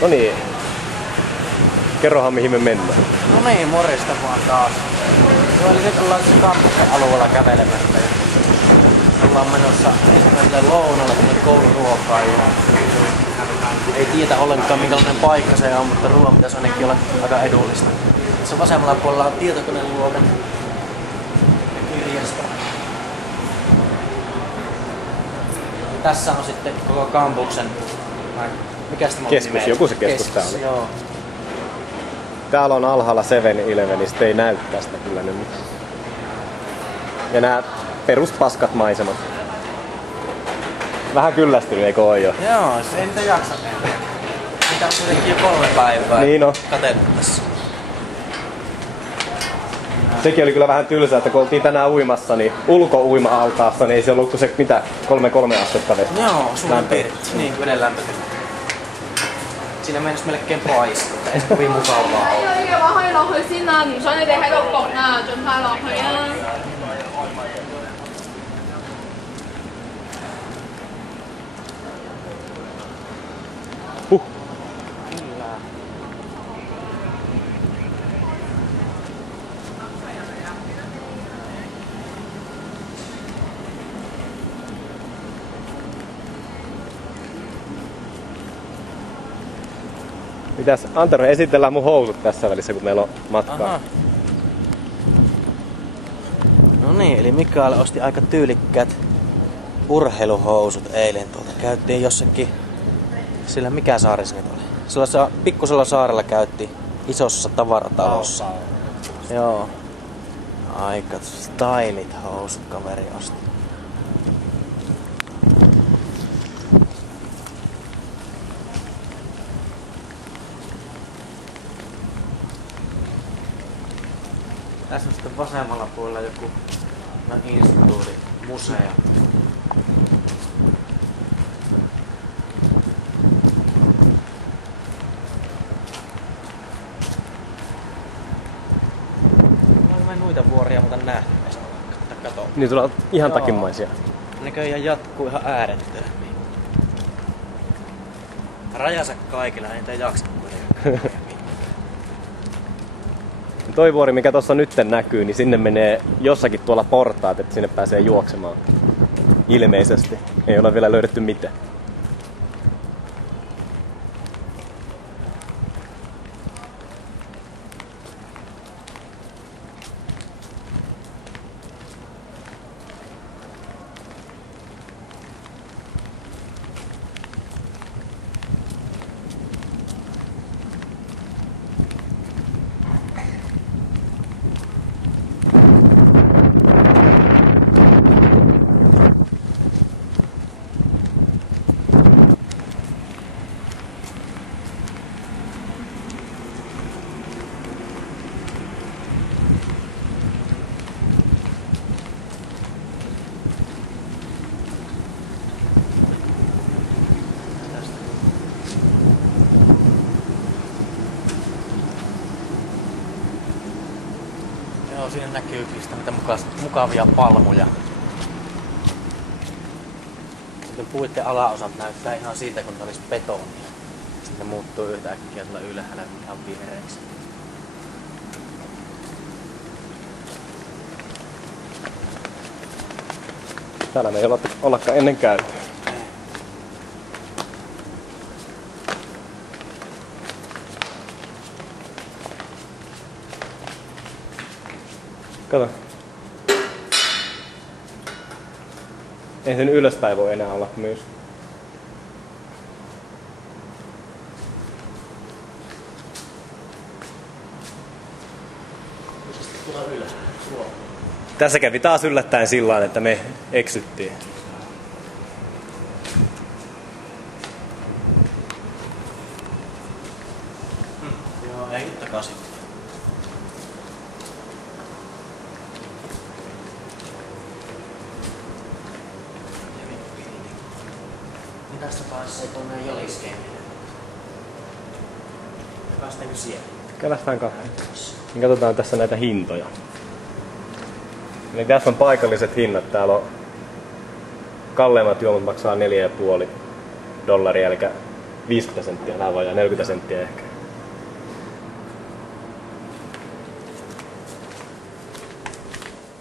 No niin. Kerrohan mihin me mennään. No niin, morjesta vaan taas. No eli nyt ollaan tässä kampuksen alueella kävelemässä. Ollaan menossa ensimmäiselle lounalle tänne kouluruokaan. Ei tiedä ollenkaan minkälainen paikka se on, mutta ruoan pitäisi ainakin olla aika edullista. Tässä vasemmalla puolella on tietokoneluokan kirjasto. Tässä on sitten koko kampuksen... Mikä sitä keskus, joku se keskus täällä oli. Joo. Täällä on alhaalla 7-Elevenistä, ei näy tästä kyllä nyt mitään. Ja nää peruspaskat maisemat. Vähän kyllästynyt, eikö oo jo? Joo, se ei niitä jaksa tehdä. Niitä on kuitenkin jo 3 päivää niin on. katettu tässä. Sekin oli kyllä vähän tylsää, että kun oltiin tänään uimassa, niin ulko-uima-altaassa, niin ei se ollut kuin se mitä 3 astetta vettä. Joo, suurin piirtein. Niin, veden lämpötila. Siinä mennessä melkein paistaa, että ei se kovin mukavaa ole. Mitäs, Antero, esitellään mun housut tässä välissä, kun meillä on matkaa. Aha. No niin, eli Mikael osti aika tyylikkäät urheiluhousut eilen tuolta. Käyttiin jossakin, sillä mikä saari se nyt oli? Sellaisella pikkusella saarella käytiin isossa tavaratalossa. Joo. Aika stylit housut kaveri osti. Tässä on sitten vasemmalla puolella joku instituutti, museo. Mä en noita vuoria muuta nähty edes. Kato. Niin tuolla on ihan takimaisia. Näköjään jatkuu ihan äärettömiin. Rajansa kaikilla, niitä ei jaksa kuitenkaan. Toi vuori, mikä tuossa nytten näkyy, niin sinne menee jossakin tuolla portaat, että sinne pääsee juoksemaan. Ilmeisesti. Ei ole vielä löydetty mitään. Joo, siinä näkyy niitä mukavia palmuja. Sitten puitten alaosat näyttää ihan siltä, kun ne olisi betonia. Sitten ne muuttuu yhtäkkiä tuolla ylhäällä ihan vihreäksi. Täällä me ei ollakaan ennen käyty. Kato. Ei sen ylöspäin voi enää olla myös. Tässä kävi taas yllättäen sillain, että me eksyttiin. Joo, ei nyt takaisin. Niin tästä pääsee tuonne Joliskeen. Päästäänkö siellä? Kävästään kahdessa. Niin katsotaan tässä näitä hintoja. Eli tässä on paikalliset hinnat. Täällä on kalleimmat juomat maksaa $4,5, eli 50 senttiä nää vajaa, 40 senttiä ehkä.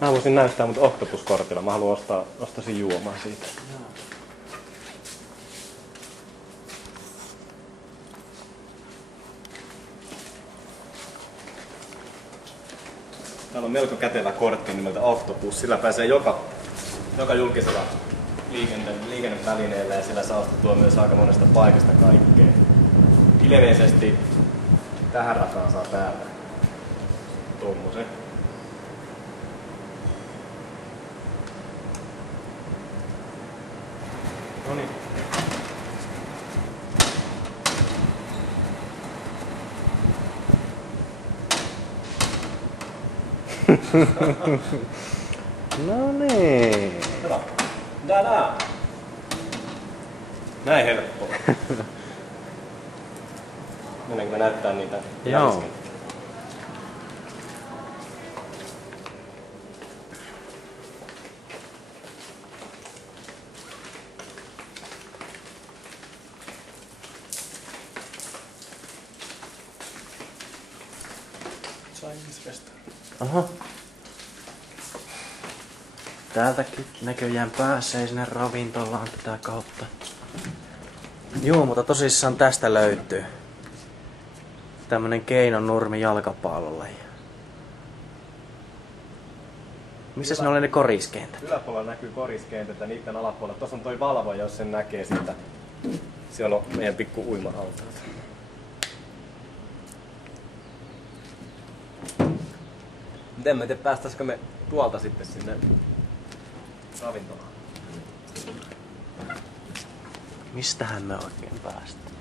Mä voisin näyttää mut Octopus-kortilla. Mä haluan ostaisin juomaa siitä. Täällä on melko kätevä kortti nimeltä Octopus. Sillä pääsee joka julkisella liikennevälineellä ja sillä saa ostettua myös aika monesta paikasta kaikkea. Ilmeisesti tähän rataan saa täältä tommosen. Noniin. No niin. Kato. Tada! Näin helppoa. Mennäänkö me näyttää niitä jäljisken? Chinese restaurant. Aha. Täältäkin näköjään pääsee sinne ravintolaan tätä kautta. Joo, mutta tosissaan tästä löytyy tämmönen Keinonurmi jalkapallolaji. Missä ne oli ne koriskentät? Yläpuolella näkyy koriskentät ja niiden alapuolella. Tuossa on toi valvoja, jos sen näkee siitä. Siellä on meidän pikku uima-altaat. Miten mä tiedä, päästäisikö me tuolta sitten sinne ravintolaan? Mistähän me oikein päästään?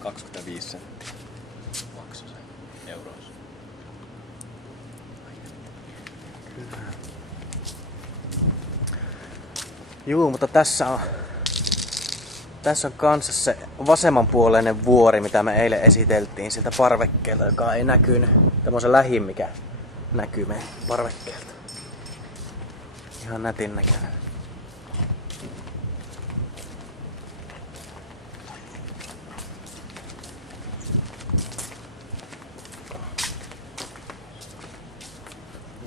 25 senttiä maksoi se euroissa. Juu, mutta tässä on kanssa se vasemmanpuoleinen vuori, mitä me eilen esiteltiin siltä parvekkeelta, joka ei näkynyt. Tämä on se lähin, mikä näkyy meidän parvekkeelta. Ihan nätin näköinen.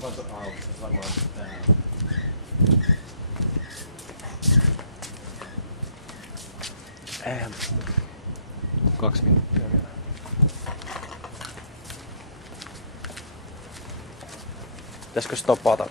Kuka on auki? Se varmaan täällä. Eihän. 2 minuuttia vielä. Pitäisikö stopata?